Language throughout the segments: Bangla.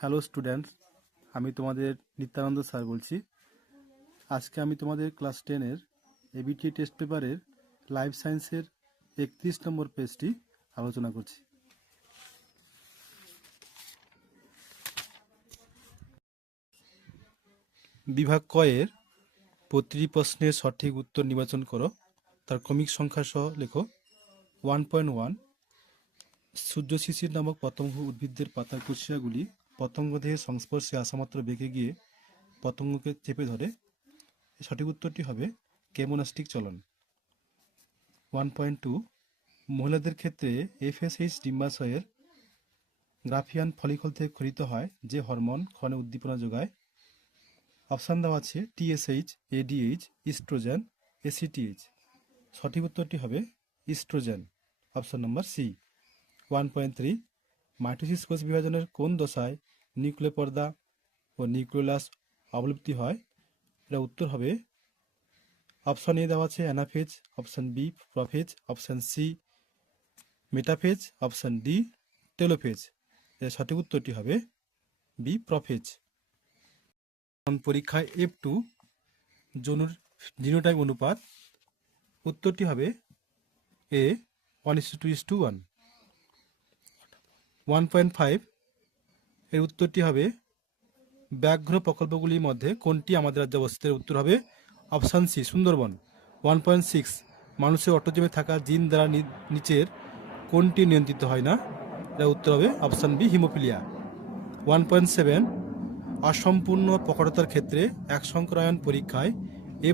হ্যালো স্টুডেন্টস, আমি তোমাদের নিত্যানন্দ স্যার বলছি। আজকে আমি তোমাদের ক্লাস 10-এর এবিটি টেস্ট পেপারের লাইফ সায়েন্সের 31 নম্বর পেজটি আলোচনা করছি। বিভাগ কয়ের প্রতিটি প্রশ্নের সঠিক উত্তর নির্বাচন করো। তার ক্রমিক সংখ্যা সহ লেখো। 1.1 সূর্য শিশির নামক পতঙ্গ উদ্ভিদের পাতার কোষিকাগুলি পতঙ্গ দেহের সংস্পর্শে আসামাত্র বেঁকে গিয়ে পতঙ্গকে চেপে ধরে। সঠিক উত্তরটি হবে কেমোনাস্টিক চলন। 1.2 মহিলাদের ক্ষেত্রে এফএসএইচ ডিম্বাশয়ের গ্রাফিয়ান ফলিকল থেকে ক্ষরিত হয় যে হরমোন ক্ষণে উদ্দীপনা যোগায়। অপশান দেওয়া আছে টিএসএইচ, এডিএইচ, ইস্ট্রোজেন, এসিটিএইচ। সঠিক উত্তরটি হবে oestrogen, option number C. 1.3 mitosis কোষ বিভাজনের কোন দশায় নিউক্লিয় পর্দা ও নিউক্লিওলাস অবলুপ্তি হয়? এটা উত্তর হবে অপশন এ দেওয়া আছে anaphase, option B prophase, option C metaphase, option D telophase. এর সঠিক উত্তরটি হবে বি প্রোফেজ। পরীক্ষায় F2 জনুর জিনোটাইপ অনুপাত, উত্তরটি হবে এ 1:2:1। 1.5 এর উত্তরটি হবে ব্যাঘ্র প্রকল্পগুলির মধ্যে কোনটি আমাদের রাজ্যে অবস্থিত? উত্তর হবে অপশান সি সুন্দরবন। 1.6 মানুষের অটোজমে থাকা জিন দ্বারা নিচের কোনটি নিয়ন্ত্রিত হয় না? এর উত্তর হবে অপশান বি হিমোফিলিয়া। 1.7 অসম্পূর্ণ প্রকটতার ক্ষেত্রে এক সংকরায়ন পরীক্ষায়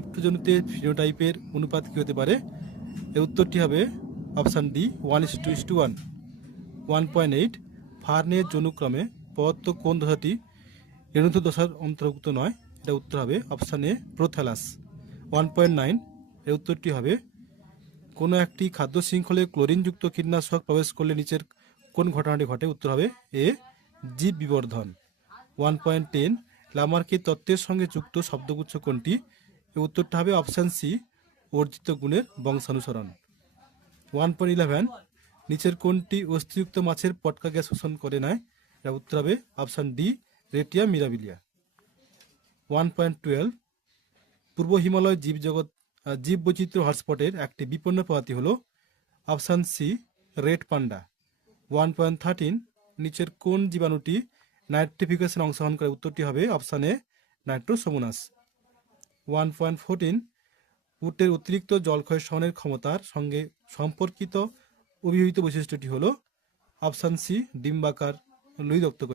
F2 জনুতে ফিনোটাইপের অনুপাত কী হতে পারে? এর উত্তরটি হবে অপশান ডি 1:2:1। 1.8 ফার্নের জনুক্রমে প্রদত্ত কোন দশাটি রেণুত দশার অন্তর্ভুক্ত নয়? এটা উত্তর হবে অপশান এ প্রোথ্যালাস। 1.9 এর উত্তরটি হবে কোনো একটি খাদ্য শৃঙ্খলে ক্লোরিনযুক্ত কীটনাশক প্রবেশ করলে নিচের কোন ঘটনাটি ঘটে? উত্তর হবে এ জীব বিবর্ধন। 1.10 লামার্কের তত্ত্বের সঙ্গে যুক্ত শব্দগুচ্ছ কোনটি? এর উত্তরটা হবে অপশান সি অর্জিত গুণের বংশানুসরণ। 1.11 নিচের কোনটি অস্থিযুক্ত মাছের পটকা গ্যাস শোষণ করে নেয়? এর উত্তর হবে অপশান ডি রেটিয়া মিরাবিলিয়া। 1.12 পূর্ব হিমালয় জীববৈচিত্র্য হটস্পটের একটি বিপন্ন প্রজাতি হল? Option C red panda. 1.13 নিচের কোন জীবাণুটি নাইট্রিফিকেশন অংশগ্রহণ করে? উত্তরটি হবে অপশান এ নাইট্রোসোমোনাস। 1.14 উটের অতিরিক্ত জলক্ষয় সহনের ক্ষমতার সঙ্গে সম্পর্কিত অভিহিত বৈশিষ্ট্যটি হল? অপশান সি ডিম্বাকার লুই রক্ত।